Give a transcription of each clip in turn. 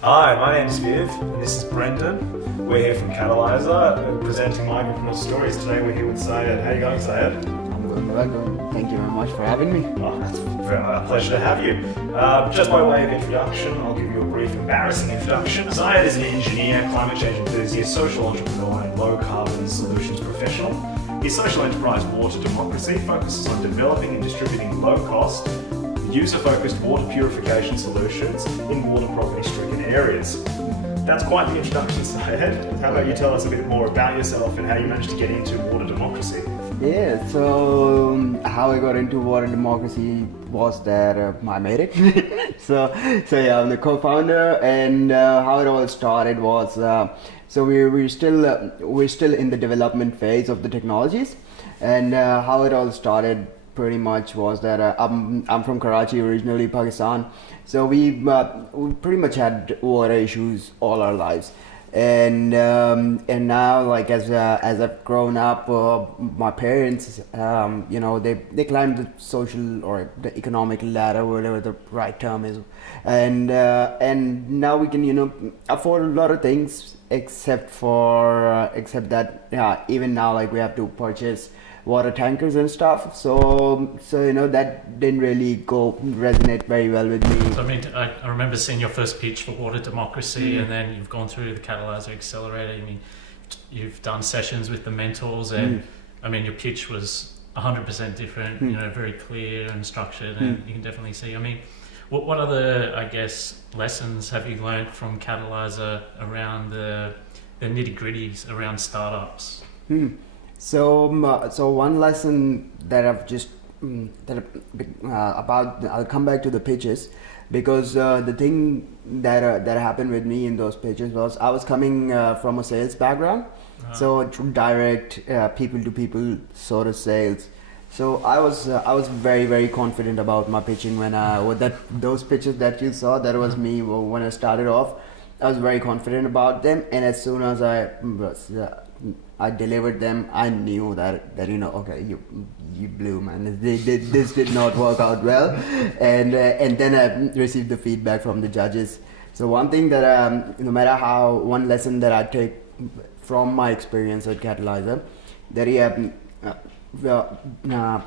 Hi, my name's Viv, and this is Brendan. We're here from Catalysr, presenting Migrapreneur stories. Today we're here with Syed. How are you going, Syed? I'm going well. Thank you very much for having me. Oh, it's a pleasure to have you. Just by way of introduction, I'll give you a brief, embarrassing introduction. Syed is an engineer, climate change enthusiast, social entrepreneur, and low-carbon solutions professional. His social enterprise, Water Democracy, focuses on developing and distributing low-cost, user-focused water purification solutions in water poverty-stricken areas. That's quite the introduction, Syed. How about you tell us a bit more about yourself and how you managed to get into water democracy? Yeah, so how I got into water democracy was that I made it. so yeah, I'm the co-founder, and how it all started was so we're still in the development phase of the technologies, and how it all started pretty much was that I'm from Karachi originally, Pakistan. So we pretty much had water issues all our lives, and now, like, as I've grown up, my parents, they climbed the social or the economic ladder, whatever the right term is, and now we can afford a lot of things, except that even now, like, we have to purchase water tankers and stuff, so that didn't really resonate very well with me. So I remember seeing your first pitch for water democracy, and then you've gone through the Catalysr Accelerator. You've done sessions with the mentors, and your pitch was 100% different. Very clear and structured, and you can definitely see. What other, I guess, lessons have you learned from Catalysr around the nitty-gritties around startups? So one lesson that I'll come back to the pitches, because the thing that happened with me in those pitches was I was coming from a sales background, so direct people to people sort of sales. So I was very, very confident about my pitching when those pitches that you saw, that was me when I started off. I was very confident about them, and as soon as I delivered them, I knew that okay, you blew, man. This did not work out well, and then I received the feedback from the judges. So one thing that one lesson that I take from my experience at Catalysr, that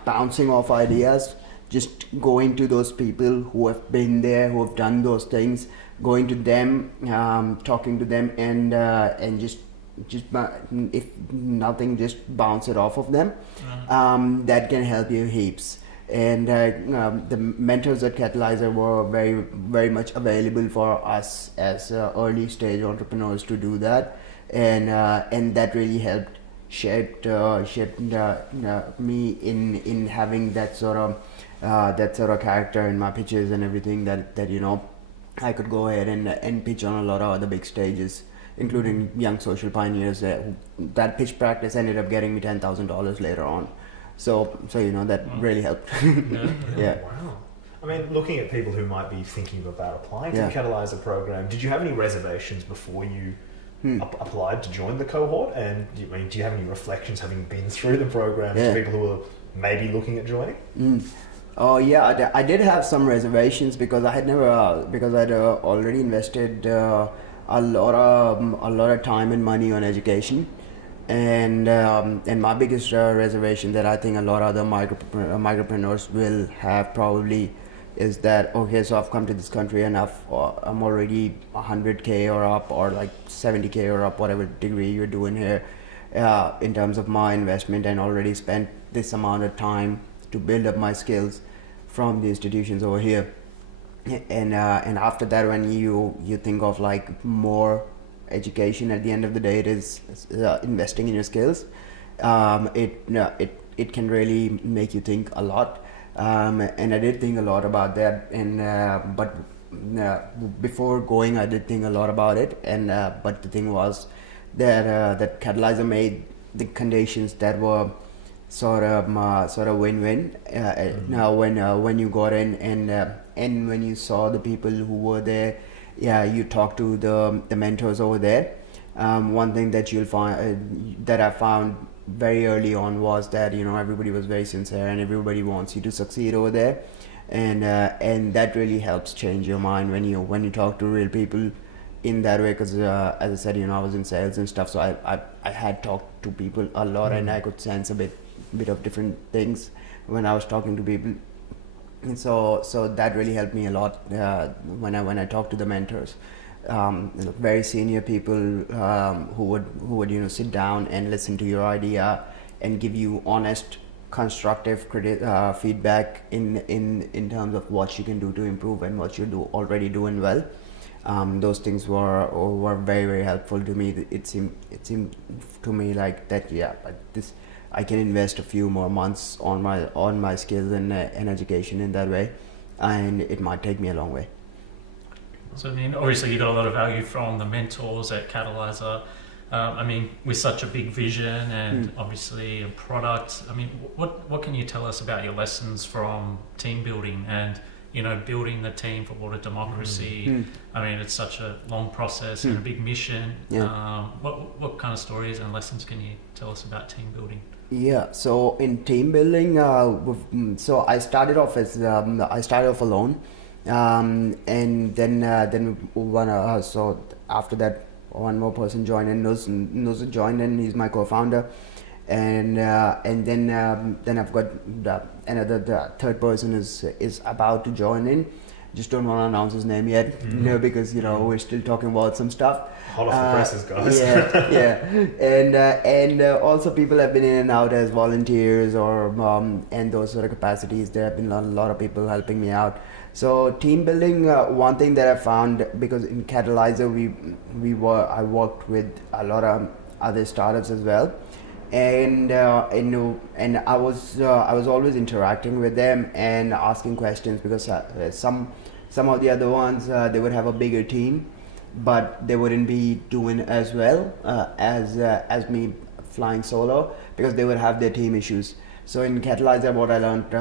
bouncing off ideas, just going to those people who have been there, who have done those things, going to them, talking to them, and just if nothing, just bounce it off of them. That can help you heaps. And the mentors at Catalysr were very, very much available for us as early stage entrepreneurs to do that, and that really helped shaped me in having that sort of character in my pitches and everything, that I could go ahead and pitch on a lot of other big stages, including Young Social Pioneers. That pitch practice ended up getting me $10,000 later on. So that really helped. Yeah. Wow. Looking at people who might be thinking about applying to the Catalysr program, did you have any reservations before you applied to join the cohort? And do you have any reflections, having been through the program, to people who are maybe looking at joining? Oh yeah, I did have some reservations because I'd already invested a lot of time and money on education, and my biggest reservation that I think a lot of other migrapreneurs will have probably is that, okay, so I've come to this country and I'm already 100K or up, or like 70K or up, whatever degree you're doing here, in terms of my investment, and already spent this amount of time to build up my skills from the institutions over here. And after that, when you think of like more education, at the end of the day, it is investing in your skills. It can really make you think a lot, and I did think a lot about that. And but before going, I did think a lot about it. And but the thing was that Catalysr made the conditions that were sort of win-win. Now when you got in, and when you saw the people who were there, you talked to the mentors over there. One thing that you'll find that I found very early on was that everybody was very sincere, and everybody wants you to succeed over there, and that really helps change your mind when you talk to real people in that way, because as I said, I was in sales and stuff, so I had talked to people a lot, and I could sense a bit of different things when I was talking to people, and so that really helped me a lot when I talked to the mentors. Very senior people who would sit down and listen to your idea and give you honest, constructive feedback in terms of what you can do to improve and what you're already doing well. Those things were very, very helpful to me. It seemed to me like that. Yeah, but I can invest a few more months on my skills and education in that way, and it might take me a long way. So I mean, obviously you got a lot of value from the mentors at Catalysr. I mean, with such a big vision and obviously a product, I mean, what can you tell us about your lessons from team building and building the team for water democracy? I mean, it's such a long process and a big mission. Yeah. What kind of stories and lessons can you tell us about team building? Yeah, so in team building, so I started off alone, and then so after that, one more person joined in. Nuz joined in. He's my co-founder, and then I've got the third person is about to join in. Just don't want to announce his name yet, because we're still talking about some stuff. Hot off the presses, guys. Yeah, and also people have been in and out as volunteers or and those sort of capacities. There have been a lot of people helping me out. So team building, one thing that I found, because in Catalysr I worked with a lot of other startups as well, and I was always interacting with them and asking questions, because some of the other ones they would have a bigger team, but they wouldn't be doing as well as me flying solo, because they would have their team issues. So in Catalysr, what I learned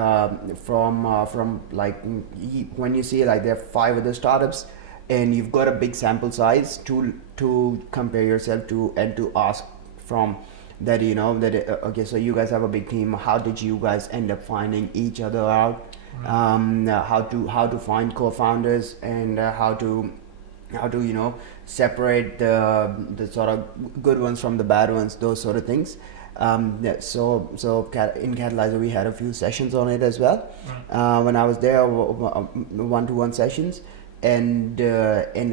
from like when you see like there are 5 other startups and you've got a big sample size to compare yourself to and to ask from, that okay, so you guys have a big team. How did you guys end up finding each other out? How to find co-founders and how to separate the sort of good ones from the bad ones, those sort of things. So in Catalysr we had a few sessions on it as well. When I was there, one-to-one sessions, and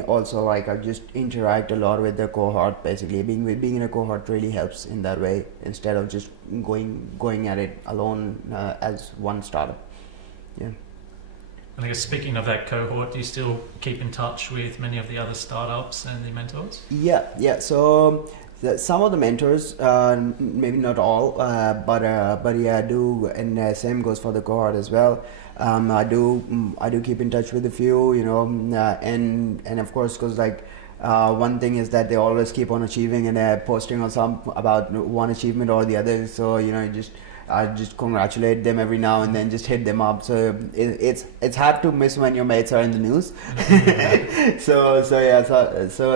also like I just interact a lot with the cohort. Basically, being in a cohort really helps in that way, instead of just going at it alone as one startup. Yeah. And I guess speaking of that cohort, do you still keep in touch with many of the other startups and the mentors? Yeah. So some of the mentors, maybe not all, but yeah, I do, and same goes for the cohort as well. I do keep in touch with a few, and of course, because like one thing is that they always keep on achieving, and they're posting on about one achievement or the other. So I just congratulate them every now and then, just hit them up. So it's hard to miss when your mates are in the news. So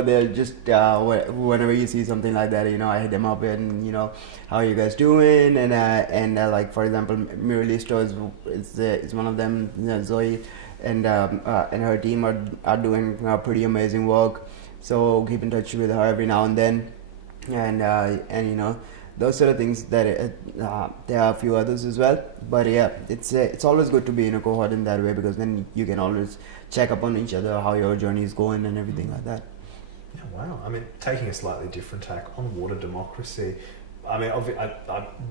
they're just whenever you see something like that, I hit them up and how are you guys doing, and like for example, Miralisto is one of them. Zoe and her team are doing pretty amazing work. So keep in touch with her every now and then, and those sort of things. That there are a few others as well, but yeah, it's always good to be in a cohort in that way, because then you can always check up on each other, how your journey is going and everything like that. Yeah, wow. I mean, taking a slightly different tack on water democracy, I mean,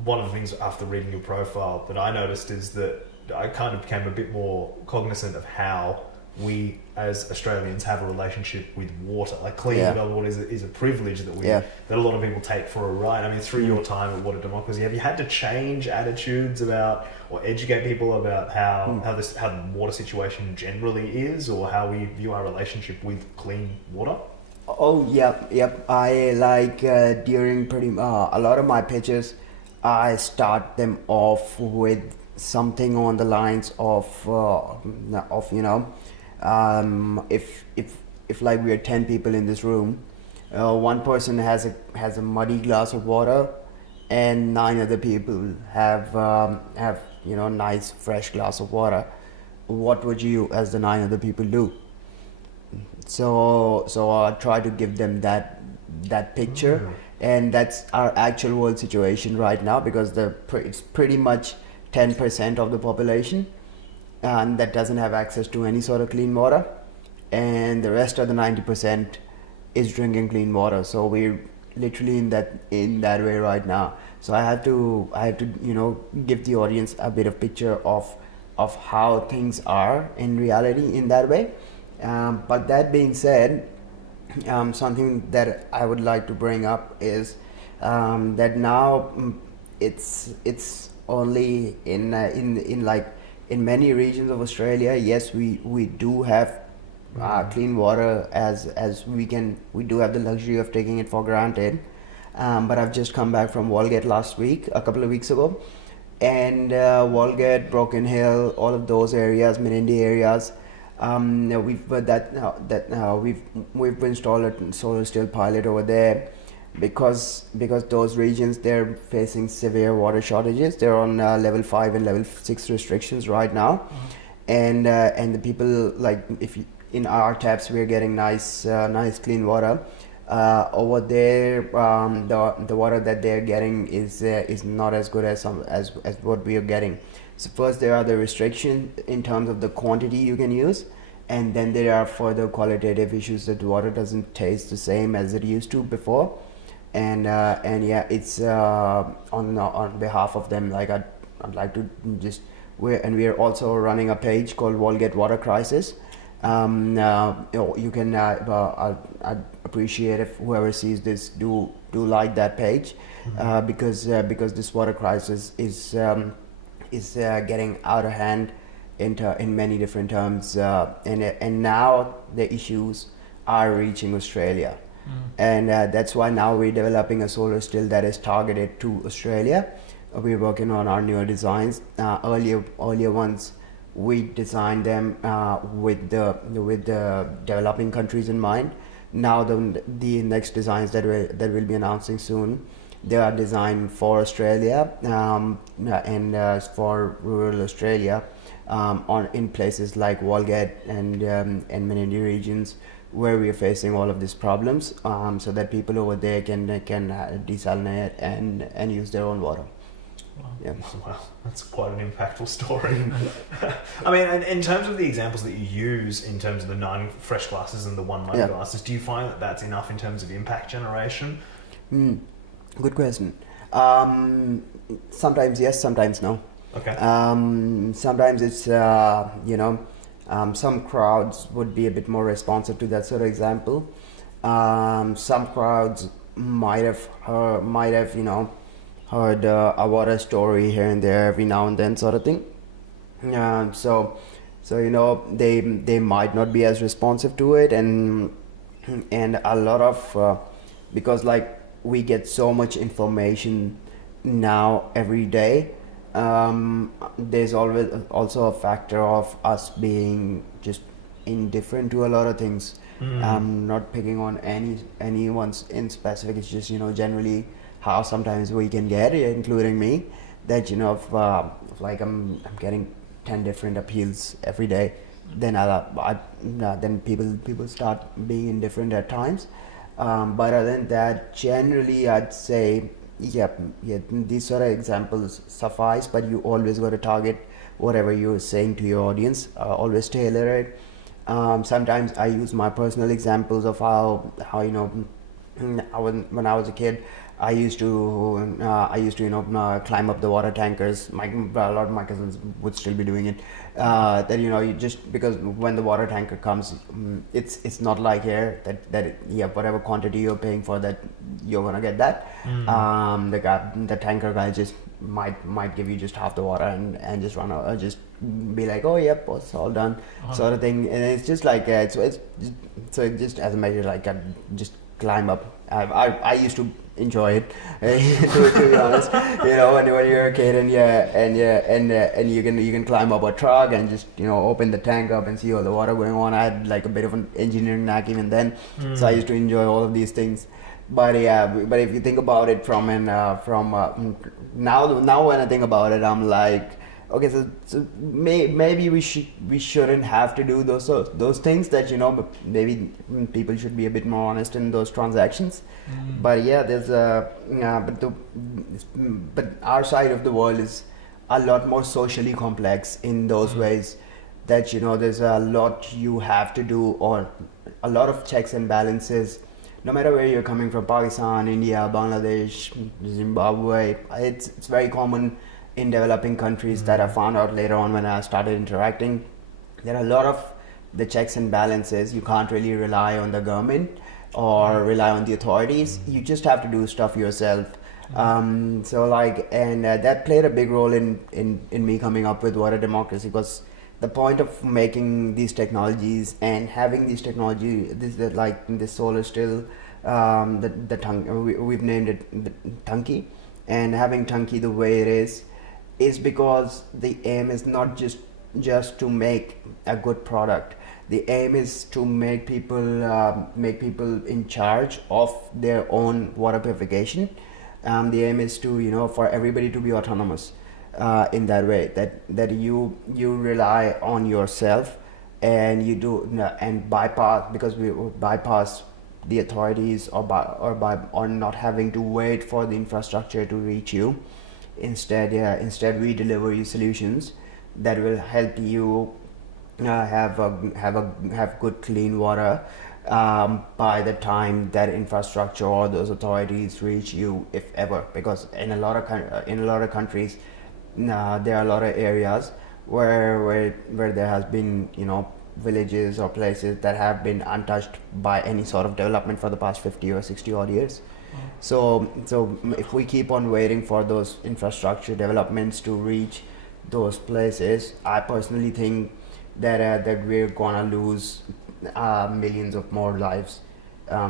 one of the things after reading your profile that I noticed is that I kind of became a bit more cognizant of how we as Australians have a relationship with water. Like clean water is a privilege that a lot of people take for a ride. I mean, through your time at Water Democracy, have you had to change attitudes about or educate people about how the water situation generally is, or how we view our relationship with clean water? Oh, yep. I like during a lot of my pitches, I start them off with something on the lines of if like we are 10 people in this room, one person has a muddy glass of water, and 9 other people have nice fresh glass of water. What would you, as the 9 other people, do? So I try to give them that picture, and that's our actual world situation right now, because it's pretty much 10% of the population and that doesn't have access to any sort of clean water, and the rest of the 90% is drinking clean water. So we're literally in that way right now. So I have to give the audience a bit of picture of how things are in reality in that way. But that being said, something that I would like to bring up is that now it's only in many regions of Australia. Yes, we do have clean water as we do have the luxury of taking it for granted. But I've just come back from Walgett a couple of weeks ago, and Walgett, Broken Hill, all of those areas, Menindee areas. We've installed a solar still pilot over there because those regions, they're facing severe water shortages. They're on level 5 and level 6 restrictions right now, and the people, in our taps we're getting nice clean water. Over there, the water that they're getting is not as good as what we are getting. So first there are the restrictions in terms of the quantity you can use, and then there are further qualitative issues that the water doesn't taste the same as it used to before. And yeah, it's on behalf of them, I'd like to we're also running a page called Walgett Water Crisis. You can I'd appreciate if whoever sees this do like that page, because this water crisis is getting out of hand in many different terms, and now the issues are reaching Australia, and that's why now we're developing a solar still that is targeted to Australia. We're working on our newer designs. Earlier ones, we designed them with the developing countries in mind. Now the next designs that we'll be announcing soon, they are designed for Australia, and for rural Australia, in places like Walgett and Menindee regions, where we are facing all of these problems, so that people over there can desalinate and use their own water. Wow. Yeah. Wow, that's quite an impactful story. I mean, in terms of the examples that you use, in terms of the 9 fresh glasses and the 1 mud glasses, do you find that that's enough in terms of impact generation? Good question. Sometimes yes, sometimes no. Okay. Sometimes it's some crowds would be a bit more responsive to that sort of example. Some crowds might have heard a water story here and there every now and then, sort of thing. So they might not be as responsive to it, and a lot of because we get so much information now every day. There's always also a factor of us being just indifferent to a lot of things. Not picking on anyone's in specific. It's just generally how sometimes we can get it, including me, that if I'm getting 10 different appeals every day, then then people start being indifferent at times. But other than that, generally I'd say these sort of examples suffice, but you always got to target whatever you're saying to your audience. Always tailor it. Sometimes I use my personal examples of how when I was a kid, I used to climb up the water tankers. A lot of my cousins would still be doing it. That you just, because when the water tanker comes, it's not like here that whatever quantity you're paying for, that you're gonna get that. The tanker guy just might give you just half the water and just run out, just be like, oh yep, it's all done, sort of thing. And it's just like it's just as a measure, I just climb up. I used to enjoy it, to be honest. When you're a kid and you can climb up a truck and just open the tank up and see all the water going on. I had a bit of an engineering knack even then, so I used to enjoy all of these things. But if you think about it from now when I think about it, I'm like, Okay, so maybe we shouldn't have to do those things that, but maybe people should be a bit more honest in those transactions. But yeah, there's but our side of the world is a lot more socially complex in those ways that there's a lot you have to do, or a lot of checks and balances. No matter where you're coming from, Pakistan, India, Bangladesh, Zimbabwe, it's very common in developing countries that I found out later on when I started interacting. There are a lot of the checks and balances. You can't really rely on the government or rely on the authorities. You just have to do stuff yourself. That played a big role in me coming up with Water Democracy, because the point of making these technologies and having these technology, this solar still, we've named it the Tunky, and having Tunky the way it is because the aim is not just to make a good product. The aim is to make people in charge of their own water purification. The aim is to for everybody to be autonomous in that way, that you rely on yourself, and you do and bypass the authorities, or not having to wait for the infrastructure to reach you. Instead we deliver you solutions that will help you have good clean water by the time that infrastructure or those authorities reach you, if ever. Because in a lot of countries, there are a lot of areas where there has been villages or places that have been untouched by any sort of development for the past 50 or 60 odd years. So if we keep on waiting for those infrastructure developments to reach those places, I personally think that we're gonna lose millions of more lives.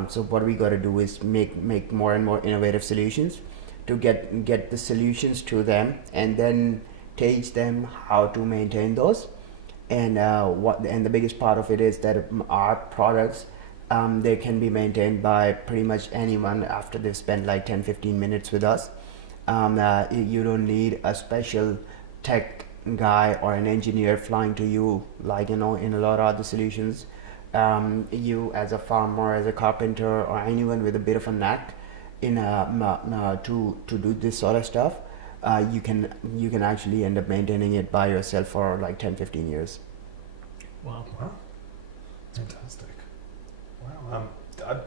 So what we gotta do is make more and more innovative solutions to get the solutions to them, and then teach them how to maintain those. And the biggest part of it is that our products, they can be maintained by pretty much anyone after they've spent like 10-15 minutes with us. You don't need a special tech guy or an engineer flying to you, like in a lot of other solutions. You as a farmer, as a carpenter, or anyone with a bit of a knack to do this sort of stuff, you can actually end up maintaining it by yourself for like 10-15 years. Wow. Fantastic. Wow.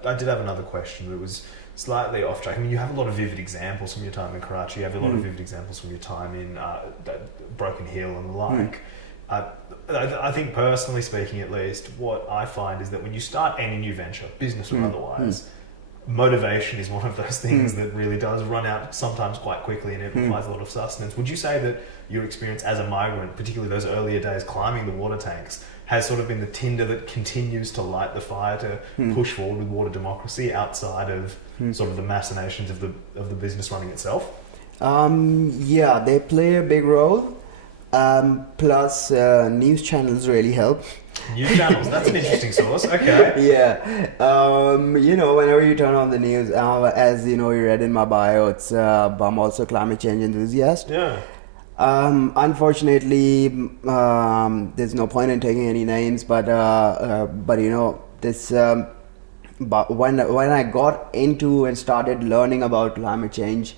I did have another question, but it was slightly off track. I mean, you have a lot of vivid examples from your time in Karachi. You have a lot of vivid examples from your time in Broken Hill and the like. I think, personally speaking at least, what I find is that when you start any new venture, business or otherwise, motivation is one of those things that really does run out sometimes quite quickly, and it requires a lot of sustenance. Would you say that your experience as a migrant, particularly those earlier days climbing the water tanks, has sort of been the tinder that continues to light the fire to push forward with water democracy outside of sort of the machinations of the business running itself? Yeah, they play a big role. Plus, news channels really help. News channels, that's an interesting source. Okay. Yeah. Whenever you turn on the news, as you read in my bio, it's I'm also a climate change enthusiast. Yeah. Unfortunately, there's no point in taking any names, but this. But when I got into and started learning about climate change,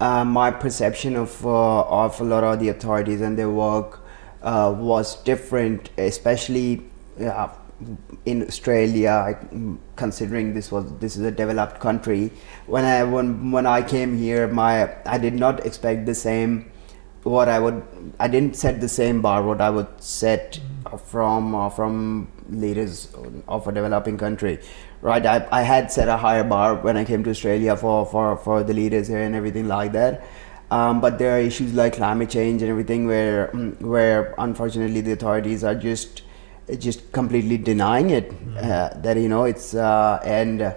my perception of a lot of the authorities and their work was different, especially in Australia, considering this is a developed country. When I came here, I did not expect the same. I didn't set the same bar what I would set from leaders of a developing country. Right, I had set a higher bar when I came to Australia for the leaders here and everything like that. But there are issues like climate change and everything where unfortunately the authorities are just completely denying it. That it's and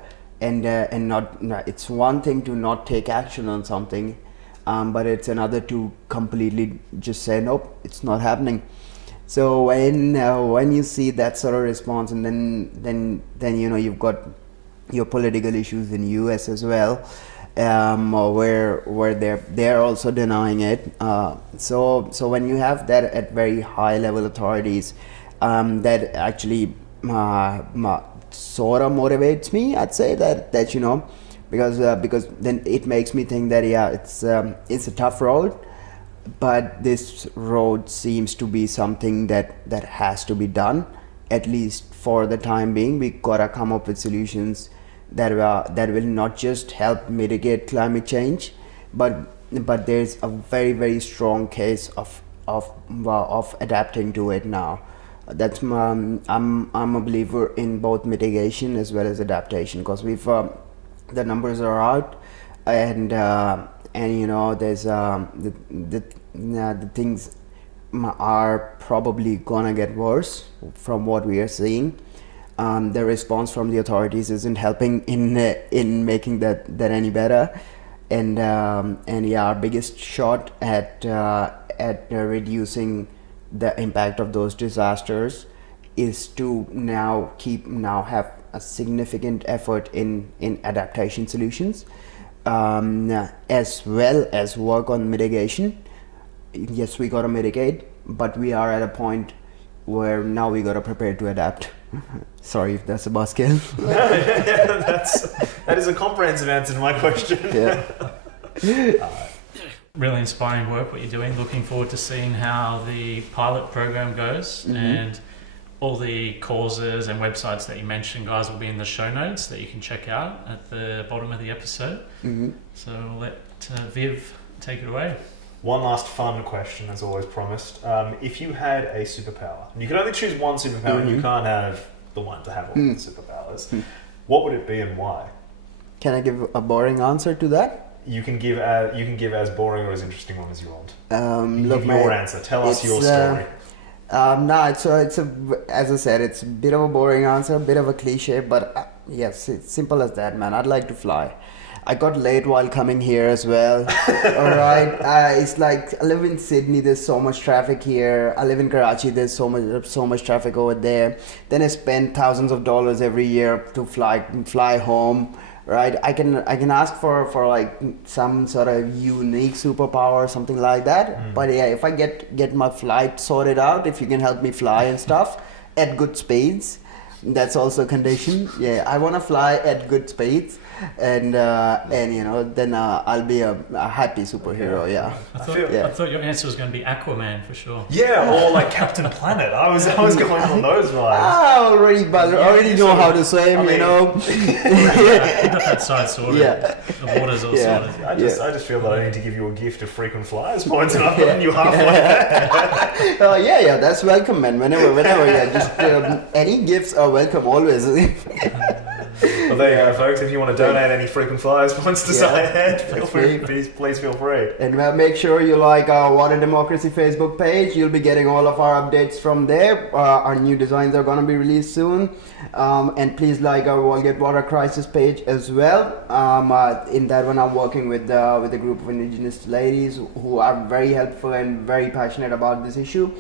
not it's one thing to not take action on something, but it's another to completely just say nope, it's not happening. So when you see that sort of response, and then you've got your political issues in US as well, where they're also denying it. So when you have that at very high level authorities, that actually sort of motivates me. I'd say that because then it makes me think that it's a tough road, but this road seems to be something that has to be done, at least for the time being. We gotta come up with solutions that will not just help mitigate climate change, but there's a very, very strong case of adapting to it now. That's I'm a believer in both mitigation as well as adaptation, because we've the numbers are out, and there's the things are probably gonna get worse from what we are seeing. The response from the authorities isn't helping in making that any better, and our biggest shot at reducing the impact of those disasters is to now have a significant effort in adaptation solutions, as well as work on mitigation. Yes, we gotta mitigate, but we are at a point where now we gotta prepare to adapt. Sorry if that's a buzzkill. That is a comprehensive answer to my question. Yeah. Really inspiring work what you're doing. Looking forward to seeing how the pilot program goes, and all the causes and websites that you mentioned, guys, will be in the show notes that you can check out at the bottom of the episode. So I'll let Viv take it away. One last fun question, as always promised. If you had a superpower, and you could only choose one superpower, and you can't have the one to have all the superpowers, what would it be and why? Can I give a boring answer to that? You can give as boring or as interesting one as you want. Look, give your answer. Tell us your story. It's as I said, it's a bit of a boring answer, a bit of a cliche, but yes, it's simple as that, man. I'd like to fly. I got late while coming here as well. All right, it's like I live in Sydney. There's so much traffic here. I live in Karachi. There's so much traffic over there. Then I spend thousands of dollars every year to fly home. Right, I can ask for like some sort of unique superpower or something like that. But yeah, if I get my flight sorted out, if you can help me fly and stuff at good speeds, that's also a condition. Yeah, I want to fly at good speeds, and then I'll be a happy superhero. Yeah. I thought your answer was going to be Aquaman for sure. Yeah, or like Captain Planet. I was going on those vibes. I already know how to swim. You got that side sorted. Yeah. The water's all sorted. I just feel that I need to give you a gift of frequent flyers points, and I've gotten you halfway there. Yeah, that's welcome, man. Whenever, just any gifts are welcome always. Well, there you go, folks. If you want to donate any frequent flyers points to Syed, please feel free. And make sure you like our Water Democracy Facebook page. You'll be getting all of our updates from there. Our new designs are going to be released soon. And please like our World Get Water Crisis page as well. In that one, I'm working with a group of Indigenous ladies who are very helpful and very passionate about this issue.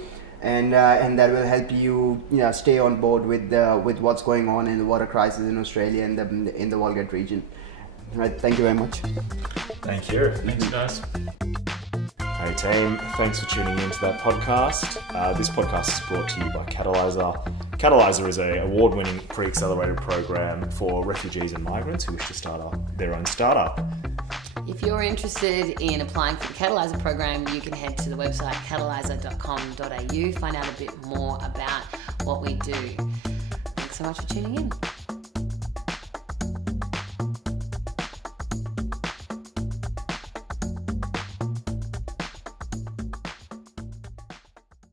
And that will help you stay on board with what's going on in the water crisis in Australia and in the Walgett region. Right, thank you very much. Thank you. Thanks, guys. Hey team, thanks for tuning into that podcast. This podcast is brought to you by Catalysr. Catalysr is an award-winning pre-accelerator program for refugees and migrants who wish to start their own startup. If you're interested in applying for the Catalysr program, you can head to the website catalysr.com.au, find out a bit more about what we do. Thanks so much for tuning in.